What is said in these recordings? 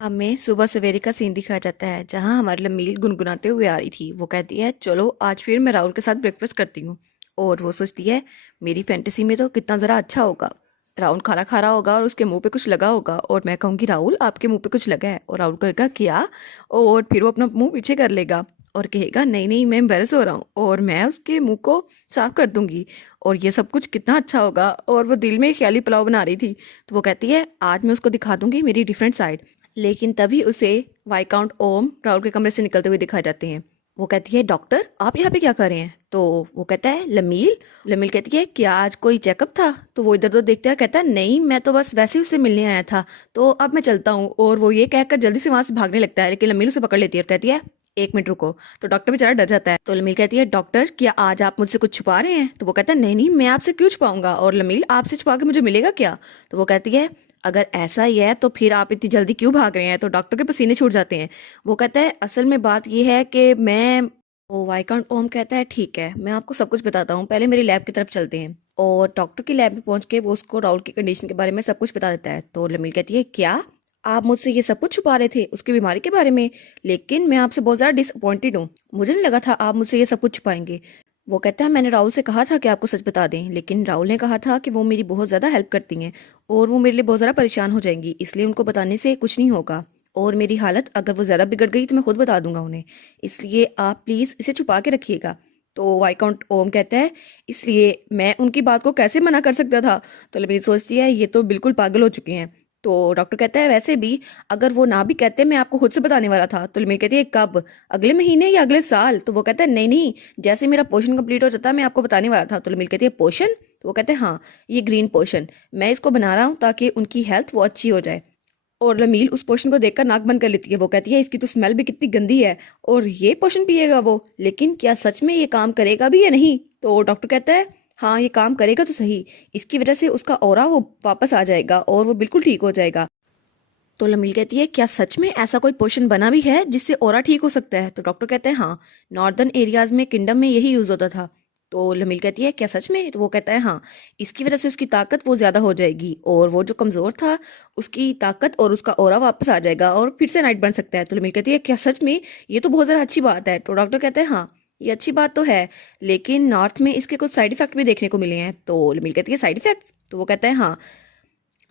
हमें सुबह सवेरे का सीन दिखाया जाता है जहां हमारी लमील गुनगुनाते हुए आ रही थी। वो कहती है चलो आज फिर मैं राहुल के साथ ब्रेकफास्ट करती हूँ। और वो सोचती है मेरी फैंटेसी में तो कितना ज़रा अच्छा होगा। राहुल खाना खा रहा होगा और उसके मुंह पे कुछ लगा होगा और मैं कहूँगी राहुल आपके मुंह पे कुछ लगा है, और राहुल कहेगा क्या। और फिर वो अपना मुंह पीछे कर लेगा और कहेगा नहीं नहीं मैं एम्बेरस हो रहा हूँ, और मैं उसके मुंह को साफ कर दूंगी। और ये सब कुछ कितना अच्छा होगा। और वो दिल में ख्याली पुलाव बना रही थी, तो वो कहती है आज मैं उसको दिखा दूंगी मेरी डिफरेंट साइड। लेकिन तभी उसे वाइकाउंट ओम राहुल के कमरे से निकलते हुए दिखाए जाते हैं। वो कहती है डॉक्टर आप यहाँ पे क्या कर रहे हैं। तो वो कहता है लमील। लमील कहती है क्या आज कोई चेकअप था। तो वो इधर उधर देखता है, कहता है नहीं मैं तो बस वैसे ही उससे मिलने आया था, तो अब मैं चलता हूँ। और वो ये कहकर जल्दी से वहां से भागने लगता है, लेकिन लमील उसे पकड़ लेती है और कहती है एक मिनट रुको। तो डॉक्टर बेचारा डर जाता है। तो लमील कहती है डॉक्टर क्या आज आप मुझसे कुछ छुपा रहे हैं। तो वो कहता है नहीं नहीं मैं आपसे क्यों छुपाऊंगा, और लमील आपसे छुपा के मुझे मिलेगा क्या। तो वो कहती है अगर ऐसा ही है तो फिर आप इतनी जल्दी क्यों भाग रहे हैं। तो डॉक्टर के पसीने छूट जाते हैं। वो कहता है असल में बात यह है कि मैं। ओ वाईकांत ओम कहता है ठीक है मैं आपको सब कुछ बताता हूँ, पहले मेरी लैब की तरफ चलते हैं। और डॉक्टर की लैब में पहुंच के वो उसको राहुल की कंडीशन के बारे में सब कुछ बता देता है। तो लमील कहती है क्या आप मुझसे ये सब कुछ छुपा रहे थे उसकी बीमारी के बारे में, लेकिन मैं आपसे बहुत ज़्यादा डिसअपॉइंटेड हूँ, मुझे नहीं लगा था आप मुझसे ये सब कुछ छुपाएंगे। वो कहता है मैंने राहुल से कहा था कि आपको सच बता दें, लेकिन राहुल ने कहा था कि वो मेरी बहुत ज़्यादा हेल्प करती हैं और वो मेरे लिए बहुत ज़्यादा परेशान हो जाएंगी, इसलिए उनको बताने से कुछ नहीं होगा। और मेरी हालत अगर वो ज़्यादा बिगड़ गई तो मैं खुद बता दूंगा उन्हें, इसलिए आप प्लीज़ इसे छुपा के रखिएगा। तो वाईकाउंट ओम कहता है इसलिए मैं उनकी बात को कैसे मना कर सकता था। तो लबीर सोचती है ये तो बिल्कुल पागल हो चुके हैं। तो डॉक्टर कहता है वैसे भी अगर वो ना भी कहते मैं आपको खुद से बताने वाला था। तो लमीर कहती है कब, अगले महीने या अगले साल। तो वो कहता है नहीं नहीं जैसे मेरा पोर्शन कंप्लीट हो जाता मैं आपको बताने वाला था। तो लमीर कहती है पोर्शन। तो वो कहते हैं हाँ ये ग्रीन पोर्शन मैं इसको बना रहा हूँ ताकि उनकी हेल्थ वो अच्छी हो जाए। और लमील उस पोर्शन को देखकर नाक बंद कर लेती है। वो कहती है इसकी तो स्मेल भी कितनी गंदी है, और ये पोर्शन पिएगा वो, लेकिन क्या सच में ये काम करेगा भी या नहीं। तो डॉक्टर कहता है हाँ ये काम करेगा तो सही, इसकी वजह से उसका ऑरा वो वापस आ जाएगा और वो बिल्कुल ठीक हो जाएगा। तो लमील कहती है क्या सच में ऐसा कोई पोर्शन बना भी है जिससे ऑरा ठीक हो सकता है। तो डॉक्टर कहते हैं हाँ नॉर्दर्न एरियाज में किंगडम में यही यूज होता था। तो लमील कहती है क्या सच में। तो वो कहता है हाँ इसकी वजह से उसकी ताकत वो ज्यादा हो जाएगी, और वो जो कमजोर था उसकी ताकत और उसका ऑरा वापस आ जाएगा और फिर से नाइट बन सकता है। तो लमील कहती है क्या सच में, ये तो बहुत ज्यादा अच्छी बात है। तो डॉक्टर कहते हैं हाँ ये अच्छी बात तो है, लेकिन नॉर्थ में इसके कुछ साइड इफेक्ट भी देखने को मिले हैं। तो लमील कहती है साइड इफेक्ट। तो वो कहता है हाँ।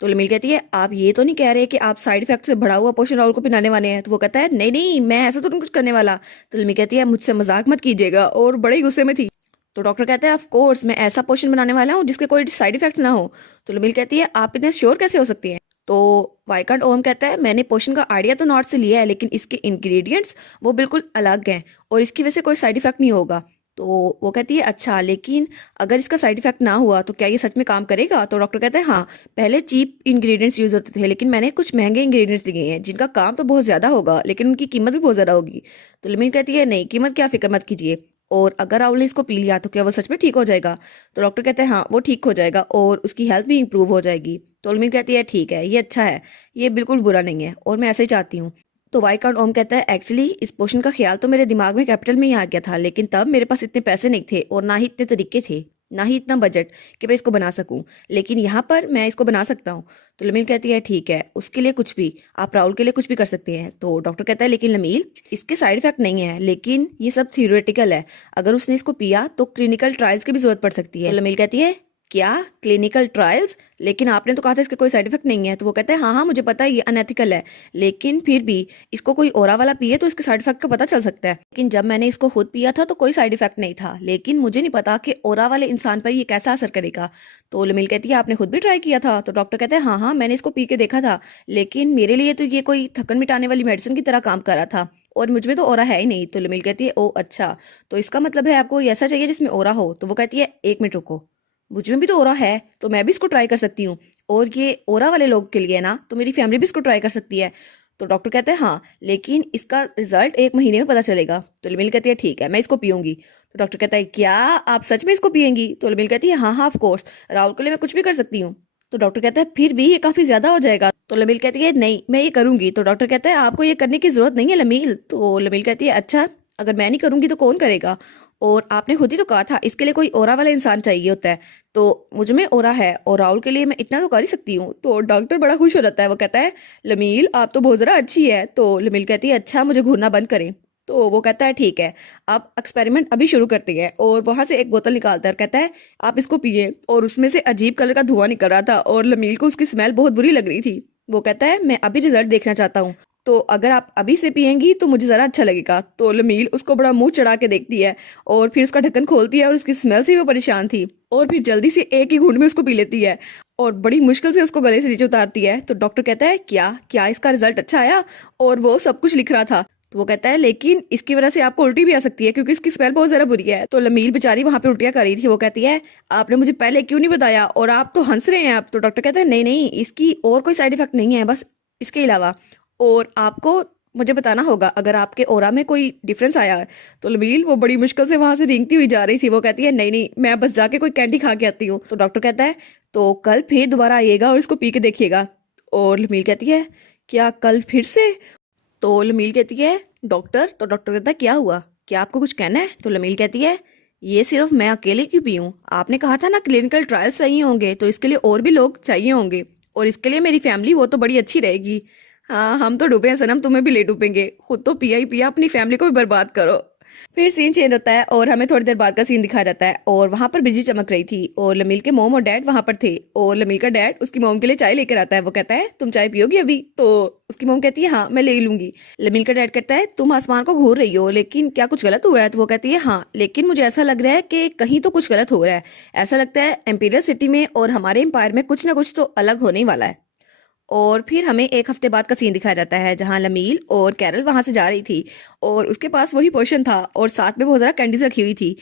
तो लमील कहती है आप ये तो नहीं कह रहे कि आप साइड इफेक्ट से बढ़ा हुआ पोषण राहुल को पिलाने वाले हैं। तो वो कहता है नहीं नहीं मैं ऐसा तो नहीं कुछ करने वाला। तो लमील कहती है मुझसे मजाक मत कीजिएगा, और बड़े ही गुस्से में थी। तो डॉक्टर कहता है ऑफ कोर्स मैं ऐसा पोषण बनाने वाला हूँ जिसके कोई साइड इफेक्ट ना हो। तो लमील कहती है आप इतने श्योर कैसे हो सकती हैं। तो वाईकांत ओम कहता है मैंने पोषण का आइडिया तो नॉर्थ से लिया है, लेकिन इसके इंग्रेडिएंट्स वो बिल्कुल अलग हैं और इसकी वजह से कोई साइड इफेक्ट नहीं होगा। तो वो कहती है अच्छा लेकिन अगर इसका साइड इफेक्ट ना हुआ तो क्या ये सच में काम करेगा। तो डॉक्टर कहता है हाँ पहले चीप इंग्रेडिएंट्स यूज होते थे, लेकिन मैंने कुछ महंगे इंग्रेडिएंट्स दिए हैं जिनका काम तो बहुत ज्यादा होगा लेकिन उनकी कीमत भी बहुत ज्यादा होगी। तो लमीन कहती है नहीं कीमत क्या फिक्र मत कीजिए, और अगर राहुल ने इसको पी लिया तो क्या वो सच में ठीक हो जाएगा। तो डॉक्टर कहते हैं हाँ वो ठीक हो जाएगा और उसकी हेल्थ भी इंप्रूव हो जाएगी। तो लमीन कहती है ठीक है ये अच्छा है, ये बिल्कुल बुरा नहीं है और मैं ऐसे ही चाहती हूँ। तो वाईकांत ओम कहता है एक्चुअली इस पोर्शन का ख्याल तो मेरे दिमाग में कैपिटल में ही आ गया था, लेकिन तब मेरे पास इतने पैसे नहीं थे और ना ही इतने तरीके थे, ना ही इतना बजट कि मैं इसको बना सकूं, लेकिन यहाँ पर मैं इसको बना सकता हूँ। तो लमील कहती है ठीक है उसके लिए कुछ भी, आप राहुल के लिए कुछ भी कर सकते हैं। तो डॉक्टर कहता है लेकिन लमील इसके साइड इफेक्ट नहीं है, लेकिन ये सब थियोरेटिकल है, अगर उसने इसको पिया तो क्लिनिकल ट्रायल्स की भी जरूरत पड़ सकती है। तो लमील कहती है क्या क्लिनिकल ट्रायल्स, लेकिन आपने तो कहा था इसके कोई साइड इफेक्ट नहीं है। तो वो कहता है हाँ हाँ मुझे पता है ये अनएथिकल है, लेकिन फिर भी इसको कोई ओरा वाला पिए तो इसके साइड इफेक्ट का पता चल सकता है। लेकिन जब मैंने इसको खुद पिया था तो कोई साइड इफेक्ट नहीं था, लेकिन मुझे नहीं पता कि ओरा वाले इंसान पर ये कैसा असर करेगा। तो लमील कहती है आपने खुद भी ट्राई किया था। तो डॉक्टर कहते हैं हाँ हाँ मैंने इसको पी के देखा था, लेकिन मेरे लिए तो ये कोई थकन मिटाने वाली मेडिसिन की तरह काम कर रहा था और मुझ में तो ओरा है ही नहीं। तो लमील कहती है ओ अच्छा, तो इसका मतलब है आपको ऐसा चाहिए जिसमें ओरा हो। तो वो कहती है एक मिनट रुको, मुझ में भी तो ओरा है तो मैं भी इसको ट्राई कर सकती हूँ, और ये ओरा वाले लोग के लिए ना तो मेरी फैमिली भी इसको ट्राई कर सकती है। तो डॉक्टर कहते हैं हाँ लेकिन इसका रिजल्ट एक महीने में पता चलेगा। तो लमील कहती है ठीक है मैं इसको पीऊंगी। तो डॉक्टर कहता है क्या आप सच में इसको पियेंगी। तो लमील कहती है हाँ हाँ ऑफ कोर्स राहुल के लिए मैं कुछ भी कर सकती हूँ। तो डॉक्टर कहता है फिर भी ये काफी ज्यादा हो जाएगा। तो लमील कहती है नहीं मैं ये करूंगी। तो डॉक्टर कहता है आपको ये करने की जरूरत नहीं है लमील। तो लमील कहती है अच्छा अगर मैं नहीं करूंगी तो कौन करेगा, और आपने खुद ही तो कहा था इसके लिए कोई ओरा वाला इंसान चाहिए होता है। तो मुझ में ओरा है और राहुल के लिए मैं इतना तो कर ही सकती हूँ। तो डॉक्टर बड़ा खुश हो जाता है, वो कहता है लमील आप तो बहुत ज़रा अच्छी है। तो लमील कहती है अच्छा मुझे घूरना बंद करें। तो वो कहता है ठीक है, आप एक्सपेरिमेंट अभी शुरू करते हैं। और वहां से एक बोतल निकालता है और कहता है आप इसको पिए। और उसमें से अजीब कलर का धुआं निकल रहा था और लमील को उसकी स्मेल बहुत बुरी लग रही थी। वो कहता है मैं अभी रिजल्ट देखना चाहता हूँ, तो अगर आप अभी से पियेंगी तो मुझे ज़रा अच्छा लगेगा। तो लमील उसको बड़ा मुंह चढ़ा के देखती है और फिर उसका ढक्कन खोलती है और उसकी स्मेल से वो परेशान थी और फिर जल्दी से एक ही घूंट में उसको पी लेती है और बड़ी मुश्किल से उसको गले से नीचे उतारती है। तो डॉक्टर कहता है क्या क्या इसका रिजल्ट अच्छा आया? और वो सब कुछ लिख रहा था। तो वो कहता है लेकिन इसकी वजह से आपको उल्टी भी आ सकती है क्योंकि इसकी स्मेल बहुत ज़्यादा बुरी है। तो लमील बेचारी वहां पे उल्टियाँ कर रही थी। वो कहती है आपने मुझे पहले क्यों नहीं बताया और आप तो हंस रहे हैं आप। तो डॉक्टर कहता है नहीं नहीं, इसकी और कोई साइड इफेक्ट नहीं है बस इसके अलावा, और आपको मुझे बताना होगा अगर आपके ओरा में कोई डिफरेंस आया है। तो लमील वो बड़ी मुश्किल से वहां से रेंगती हुई जा रही थी। वो कहती है नहीं नहीं, मैं बस जाके कोई कैंडी खा के आती हूँ। तो डॉक्टर कहता है तो कल फिर दोबारा आइएगा और इसको पी के देखिएगा। और लमील कहती है क्या कल फिर से? तो लमील कहती है डॉक्टर, तो डॉक्टर कहता है क्या हुआ, क्या आपको कुछ कहना है? तो लमील कहती है ये सिर्फ मैं अकेले क्यों पीऊं? आपने कहा था ना क्लिनिकल ट्रायल्स चाहिए होंगे, तो इसके लिए और भी लोग चाहिए होंगे और इसके लिए मेरी फैमिली वो तो बड़ी अच्छी रहेगी। हाँ हम तो डूबे हैं सनम, तुम्हें भी ले डूबेंगे, खुद तो पिया ही पिया, अपनी फैमिली को भी बर्बाद करो। फिर सीन चेंज होता है और हमें थोड़ी देर बाद का सीन दिखाया जाता है और वहां पर बिजली चमक रही थी और लमील के मोम और डैड वहां पर थे और लमील का डैड उसकी मोम के लिए चाय लेकर आता है। वो कहता है तुम चाय पियोगी अभी? तो उसकी मोम कहती है हाँ मैं ले लूंगी। लमील का डैड कहता है तुम आसमान को घूर रही हो लेकिन क्या कुछ गलत हुआ है? तो वो कहती है हाँ लेकिन मुझे ऐसा लग रहा है कि कहीं तो कुछ गलत हो रहा है। ऐसा लगता है एम्पीरियल सिटी में और हमारे एम्पायर में कुछ ना कुछ तो अलग होने ही वाला है। और फिर हमें एक हफ्ते बाद का सीन दिखाया जाता है जहां लमील और कैरल वहां से जा रही थी और उसके पास वही पोर्शन था और साथ में बहुत ज़्यादा कैंडीज रखी हुई थी।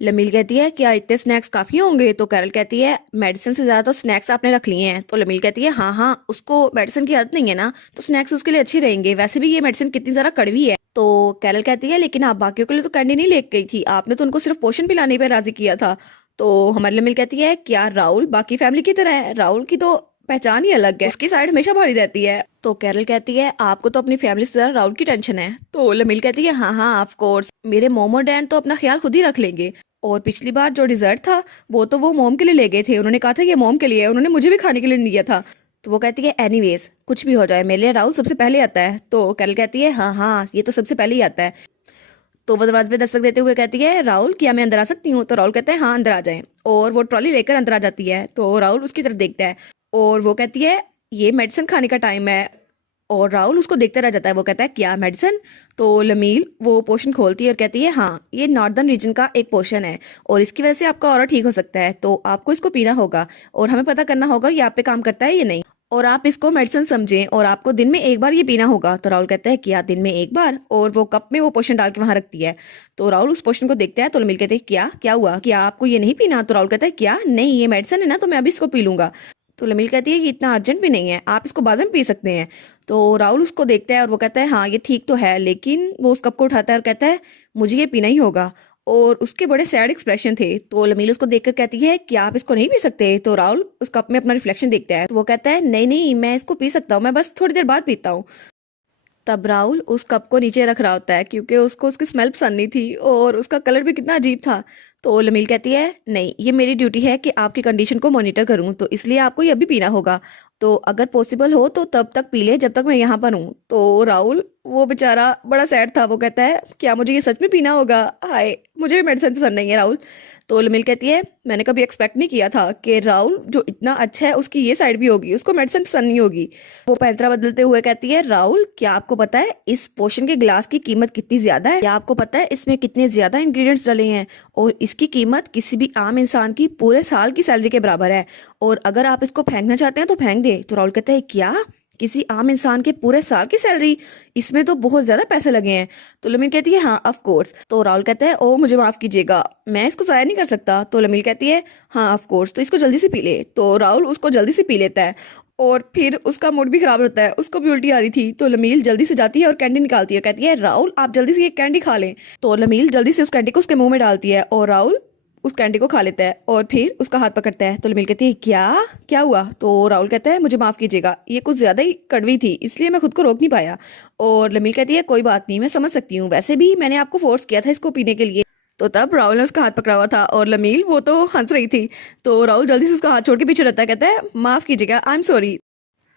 लमील कहती है क्या इतने स्नैक्स काफ़ी होंगे? तो कैरल कहती है मेडिसिन से ज़्यादा तो स्नैक्स आपने रख लिए हैं। तो लमील कहती है हाँ हाँ, उसको मेडिसिन की आदत नहीं है ना, तो स्नैक्स उसके लिए अच्छे रहेंगे, वैसे भी ये मेडिसिन कितनी ज़्यादा कड़वी है। तो कैरल कहती है लेकिन आप बाकियों के लिए तो कैंडी नहीं लेके गई थी, आपने तो उनको सिर्फ पोषण पिलाने पर राजी किया था। तो हमारी लमील कहती है क्या राहुल बाकी फैमिली की तरह है? राहुल की तो पहचान ही अलग है, उसकी साइड हमेशा भारी रहती है। तो कैरल कहती है आपको तो अपनी फैमिली से ज्यादा राहुल की टेंशन है। तो लमील कहती है हाँ हाँ ऑफ कोर्स, मेरे मोम और डैड तो अपना ख्याल खुद ही रख लेंगे। और पिछली बार जो डिजर्ट था वो तो वो मोम के लिए ले गए थे, उन्होंने कहा था ये मोम के लिए, उन्होंने मुझे भी खाने के लिए नहीं दिया था। तो वो कहती है एनीवेज कुछ भी हो जाए मेरे लिए राहुल सबसे पहले आता है। तो कैरल कहती है हाँ हाँ ये तो सबसे पहले ही आता है। तो वो दरवाजे पे दस्तक देते हुए कहती है राहुल क्या मैं अंदर आ सकती हूँ? तो राहुल कहता है हाँ अंदर आ जाए और वो ट्रॉली लेकर अंदर आ जाती है। तो राहुल उसकी तरफ देखता है और वो कहती है ये मेडिसिन खाने का टाइम है। और राहुल उसको देखता रह जाता है। वो कहता है क्या मेडिसिन? तो लमील वो पोशन खोलती है और कहती है हाँ ये नॉर्दर्न रीजन का एक पोशन है और इसकी वजह से आपका ऑरा ठीक हो सकता है, तो आपको इसको पीना होगा और हमें पता करना होगा ये आप पे काम करता है या नहीं, और आप इसको मेडिसिन समझें और आपको दिन में एक बार ये पीना होगा। तो राहुल कहता है क्या दिन में एक बार? और वो कप में वो पोशन डाल के वहां रखती है। तो राहुल उस पोशन को देखता है। तो लमील कहते हैं क्या क्या हुआ, क्या आपको ये नहीं पीना? तो राहुल कहता है क्या नहीं ये मेडिसिन है ना, तो मैं अभी इसको पी लूंगा। तो लमील कहती है कि इतना अर्जेंट भी नहीं है, आप इसको बाद में पी सकते हैं। तो राहुल उसको देखता है और वो कहता है हाँ ये ठीक तो है, लेकिन वो उस कप को उठाता है और कहता है मुझे ये पीना ही होगा। और उसके बड़े सैड एक्सप्रेशन थे। तो लमील उसको देखकर कहती है कि आप इसको नहीं पी सकते? तो राहुल उस कप में अपना रिफ्लेक्शन देखता है। तो वो कहता है नहीं नहीं मैं इसको पी सकता हूँ, मैं बस थोड़ी देर बाद पीता हूँ। तब राहुल उस कप को नीचे रख रहा होता है क्योंकि उसको उसकी स्मेल पसंद नहीं थी और उसका कलर भी कितना अजीब था। तो लमील कहती है नहीं ये मेरी ड्यूटी है कि आपकी कंडीशन को मॉनिटर करूं, तो इसलिए आपको ये अभी पीना होगा, तो अगर पॉसिबल हो तो तब तक पी ले जब तक मैं यहाँ पर हूँ। तो राहुल वो बेचारा बड़ा सैड था। वो कहता है क्या मुझे ये सच में पीना होगा? हाय मुझे भी मेडिसिन पसंद नहीं है राहुल। तो लमील कहती है मैंने कभी एक्सपेक्ट नहीं किया था कि राहुल जो इतना अच्छा है उसकी ये साइड भी होगी, उसको मेडिसिन पसंद नहीं होगी। वो पैंतरा बदलते हुए कहती है राहुल क्या आपको पता है इस पोशन के ग्लास की कीमत कितनी ज्यादा है? क्या आपको पता है इसमें कितने ज्यादा इंग्रेडिएंट्स डले हैं और इसकी कीमत किसी भी आम इंसान की पूरे साल की सैलरी के बराबर है, और अगर आप इसको फेंकना चाहते हैं तो फेंक दे। तो राहुल कहता है क्या किसी आम इंसान के पूरे साल की सैलरी? इसमें तो बहुत ज्यादा पैसे लगे हैं। तो लमील कहती है हाँ ऑफ कोर्स। तो राहुल कहता है ओ मुझे माफ कीजिएगा मैं इसको जाया नहीं कर सकता। तो लमील कहती है हाँ ऑफ कोर्स, तो इसको जल्दी से पी ले। तो राहुल उसको जल्दी से पी लेता है और फिर उसका मूड भी खराब रहता है, उसको भी उल्टी आ रही थी। तो लमील जल्दी से जाती है और कैंडी निकालती है, कहती है राहुल आप जल्दी से ये कैंडी खा लें। तो लमील जल्दी से उस कैंडी को उसके मुंह में डालती है और राहुल उस कैंडी को खा लेता है और फिर उसका हाथ पकड़ता है। तो लमील कहती है क्या क्या हुआ? तो राहुल कहता है मुझे माफ कीजिएगा ये कुछ ज्यादा ही कड़वी थी इसलिए मैं खुद को रोक नहीं पाया। और लमील कहती है कोई बात नहीं मैं समझ सकती हूँ, वैसे भी मैंने आपको फोर्स किया था इसको पीने के लिए। तो तब राहुल ने उसका हाथ पकड़ा हुआ था और लमील वो तो हंस रही थी। तो राहुल जल्दी से उसका हाथ छोड़ के पीछे रहता है, कहता है माफ़ कीजिएगा, आई एम सॉरी।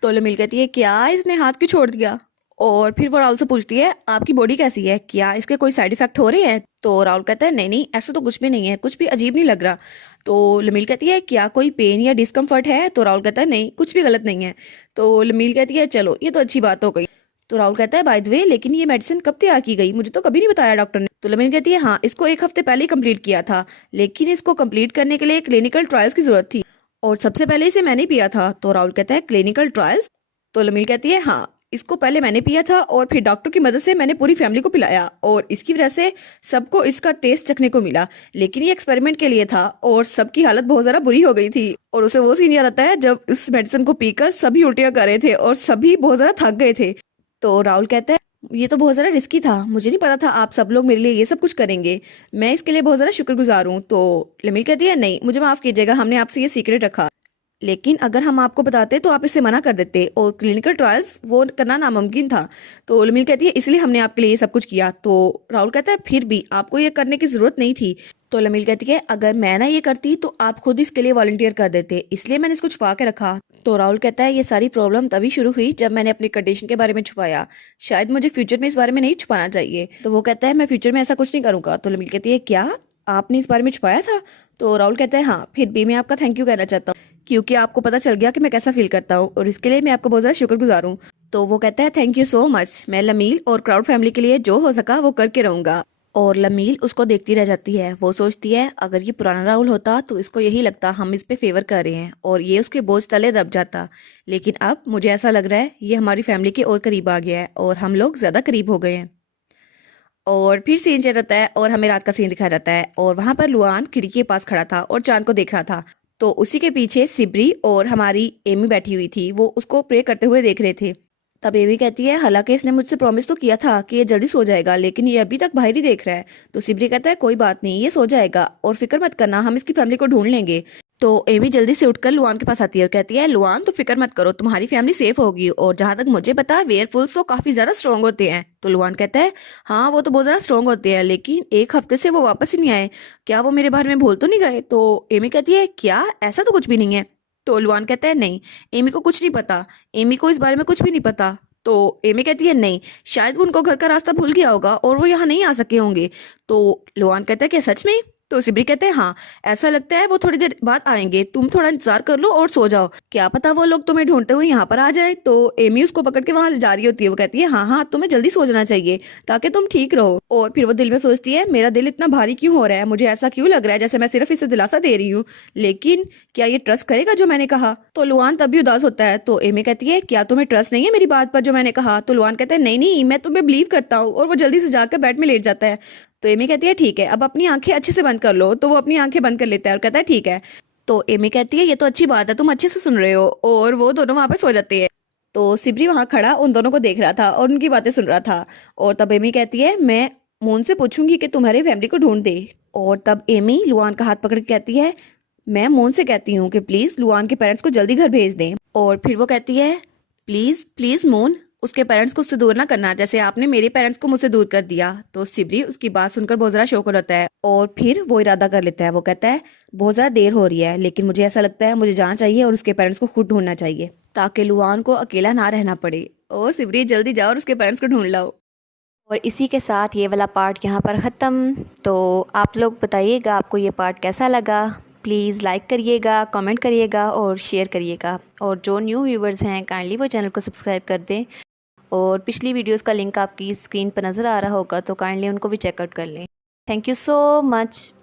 तो लमील कहती है क्या इसने हाथ क्यों छोड़ दिया। और फिर वो राहुल से पूछती है आपकी बॉडी कैसी है, क्या इसके कोई साइड इफेक्ट हो रहे हैं। तो राहुल कहता है नहीं नहीं, ऐसा तो कुछ भी नहीं है, कुछ भी अजीब नहीं लग रहा। तो लमील कहती है क्या कोई पेन या डिस्कम्फर्ट है। तो राहुल कहता है नहीं, कुछ भी गलत नहीं है। तो लमील कहती है चलो ये तो अच्छी बात हो गई। तो राहुल कहता है बाय द वे, लेकिन ये मेडिसिन कब तैयार की गई, मुझे तो कभी नहीं बताया डॉक्टर ने। तो लमील कहती है हाँ, इसको 1 हफ्ते पहले ही कंप्लीट किया था, लेकिन इसको कंप्लीट करने के लिए क्लिनिकल ट्रायल्स की जरूरत थी और सबसे पहले इसे मैंने पिया था। तो राहुल कहता है क्लिनिकल ट्रायल्स। तो लमील कहती है हाँ, इसको पहले मैंने पिया था और फिर डॉक्टर की मदद से मैंने पूरी फैमिली को पिलाया और इसकी वजह से सबको इसका टेस्ट चखने को मिला। लेकिन ये एक्सपेरिमेंट के लिए था और सबकी हालत बहुत ज़्यादा बुरी हो गई थी और उसे वो सीन याद आता है जब इस मेडिसिन को पीकर सभी उल्टियाँ कर रहे थे और सभी बहुत ज़्यादा थक गए थे। तो राहुल कहता है ये तो बहुत ज़्यादा रिस्की था, मुझे नहीं पता था आप सब लोग मेरे लिए ये सब कुछ करेंगे, मैं इसके लिए बहुत ज़्यादा शुक्रगुजार हूँ। तो लमील कहती है नहीं, मुझे माफ़ कीजिएगा, हमने आपसे ये सीक्रेट रखा, लेकिन अगर हम आपको बताते तो आप इसे मना कर देते और क्लिनिकल ट्रायल्स वो करना नामुमकिन था। तो लमील कहती है इसलिए हमने आपके लिए ये सब कुछ किया। तो राहुल कहता है फिर भी आपको ये करने की ज़रूरत नहीं थी। तो लमील कहती है अगर मैं ना ये करती तो आप खुद इसके लिए वॉलंटियर कर देते, इसलिए मैंने इसको छुपा के रखा। तो राहुल कहता है ये सारी प्रॉब्लम तभी शुरू हुई जब मैंने अपनी कंडीशन के बारे में छुपाया, शायद मुझे फ्यूचर में इस बारे में नहीं छुपाना चाहिए। तो वो कहता है मैं फ्यूचर में ऐसा कुछ नहीं करूंगा। तो लमील कहती है क्या आपने इस बारे में छुपाया था। तो राहुल कहता है हाँ, फिर भी मैं आपका थैंक यू कहना चाहता हूँ क्योंकि आपको पता चल गया कि मैं कैसा फील करता हूँ और इसके लिए मैं आपको बहुत ज़्यादा शुक्रगुजार हूँ। तो वो कहता है थैंक यू सो मच, मैं लमील और क्राउड फैमिली के लिए जो हो सका वो करके रहूंगा। और लमील उसको देखती रह जाती है। वो सोचती है अगर ये पुराना राहुल होता तो इसको यही लगता हम इस पे फेवर कर रहे हैं और ये उसके बोझ तले दब जाता, लेकिन अब मुझे ऐसा लग रहा है ये हमारी फैमिली के और करीब आ गया है और हम लोग ज़्यादा करीब हो गए हैं। और फिर सीन चल जाता है और हमें रात का सीन दिखाया जाता है और वहां पर लुआन खिड़की के पास खड़ा था और चांद को देख रहा था। तो उसी के पीछे सिब्री और हमारी एमी बैठी हुई थी, वो उसको प्रे करते हुए देख रहे थे। तब एमी कहती है हालांकि इसने मुझसे प्रॉमिस तो किया था कि ये जल्दी सो जाएगा, लेकिन ये अभी तक बाहर ही देख रहा है। तो सिब्री कहता है कोई बात नहीं, ये सो जाएगा और फिक्र मत करना, हम इसकी फैमिली को ढूंढ लेंगे। तो एमी जल्दी से उठकर लुआन के पास आती है और कहती है लुआन तो फिक्र मत करो, तुम्हारी फैमिली सेफ होगी और जहां तक मुझे पता है वेयरवुल्व्स तो काफी ज्यादा स्ट्रांग होते हैं। तो लुआन कहता है हाँ वो तो बहुत ज्यादा स्ट्रांग होते हैं, लेकिन 1 हफ्ते से वो वापस ही नहीं आए, क्या वो मेरे बारे में भूल तो नहीं गए। तो एमी कहती है क्या ऐसा तो कुछ भी नहीं है। तो लुआन कहता है नहीं, एमी को कुछ नहीं पता, एमी को इस बारे में कुछ भी नहीं पता। तो एमी कहती है नहीं, शायद वो उनको घर का रास्ता भूल गया होगा और वो यहाँ नहीं आ सके होंगे। तो लुआन कहता है क्या सच में। तो सिब्री कहते हैं हाँ, ऐसा लगता है वो थोड़ी देर बाद आएंगे, तुम थोड़ा इंतजार कर लो और सो जाओ, क्या पता वो लोग तुम्हें ढूंढते हुए यहाँ पर आ जाए। तो एमी उसको पकड़ के वहां जा रही होती है। वो कहती है हाँ हाँ, तुम्हें जल्दी सो जाना चाहिए ताकि तुम ठीक रहो। और फिर वो दिल में सोचती है मेरा दिल इतना भारी क्यों हो रहा है, मुझे ऐसा क्यों लग रहा है जैसे मैं सिर्फ इसे दिलासा दे रही हूँ, लेकिन क्या ये ट्रस्ट करेगा जो मैंने कहा। तो लुआन तब भी उदास होता है। तो एमी कहती है क्या तुम्हें ट्रस्ट नहीं है मेरी बात पर जो मैंने कहा। तो लुआन कहता है नहीं नहीं, मैं तुम्हें बिलीव करता हूँ। और वो जल्दी से जाकर बेड में लेट जाता है। तो एमी कहती है ठीक है, अब अपनी आंखें अच्छे से बंद कर लो। तो वो अपनी आंखें बंद कर लेता है और कहता है ठीक है। तो एमी कहती है ये तो अच्छी बात है, तुम अच्छे से सुन रहे हो। और वो दोनों वहां पर सो जाते हैं। तो सिब्री वहां खड़ा उन दोनों को देख रहा था और उनकी बातें सुन रहा था। और तब एमी कहती है मैं मून से पूछूंगी कि तुम्हारी फैमिली को ढूंढ दे। और तब एमी लुआन का हाथ पकड़ के कहती है मैं मून से कहती हूँ कि प्लीज लुआन के पेरेंट्स को जल्दी घर भेज दें। और फिर वो कहती है प्लीज प्लीज मून, उसके पेरेंट्स को उससे दूर ना करना जैसे आपने मेरे पेरेंट्स को मुझसे दूर कर दिया। तो सिब्री उसकी बात सुनकर बहुत ज्यादा शौक होता है और फिर वो इरादा कर लेता है। वो कहता है बहुत ज्यादा देर हो रही है, लेकिन मुझे ऐसा लगता है मुझे जाना चाहिए और उसके पेरेंट्स को खुद ढूंढना चाहिए ताकि लुआन को अकेला ना रहना पड़े। ओ सिब्री जल्दी जाओ और उसके पेरेंट्स को ढूंढ लाओ। और इसी के साथ ये वाला पार्ट यहाँ पर ख़त्म। तो आप लोग बताइएगा आपको ये पार्ट कैसा लगा, प्लीज़ लाइक करिएगा, कमेंट करिएगा और शेयर करिएगा। और जो न्यू व्यूवर्स हैं काइंडली वो चैनल को सब्सक्राइब कर दें। और पिछली वीडियोस का लिंक आपकी स्क्रीन पर नज़र आ रहा होगा तो काइंडली उनको भी चेकआउट कर लें। Thank you so much.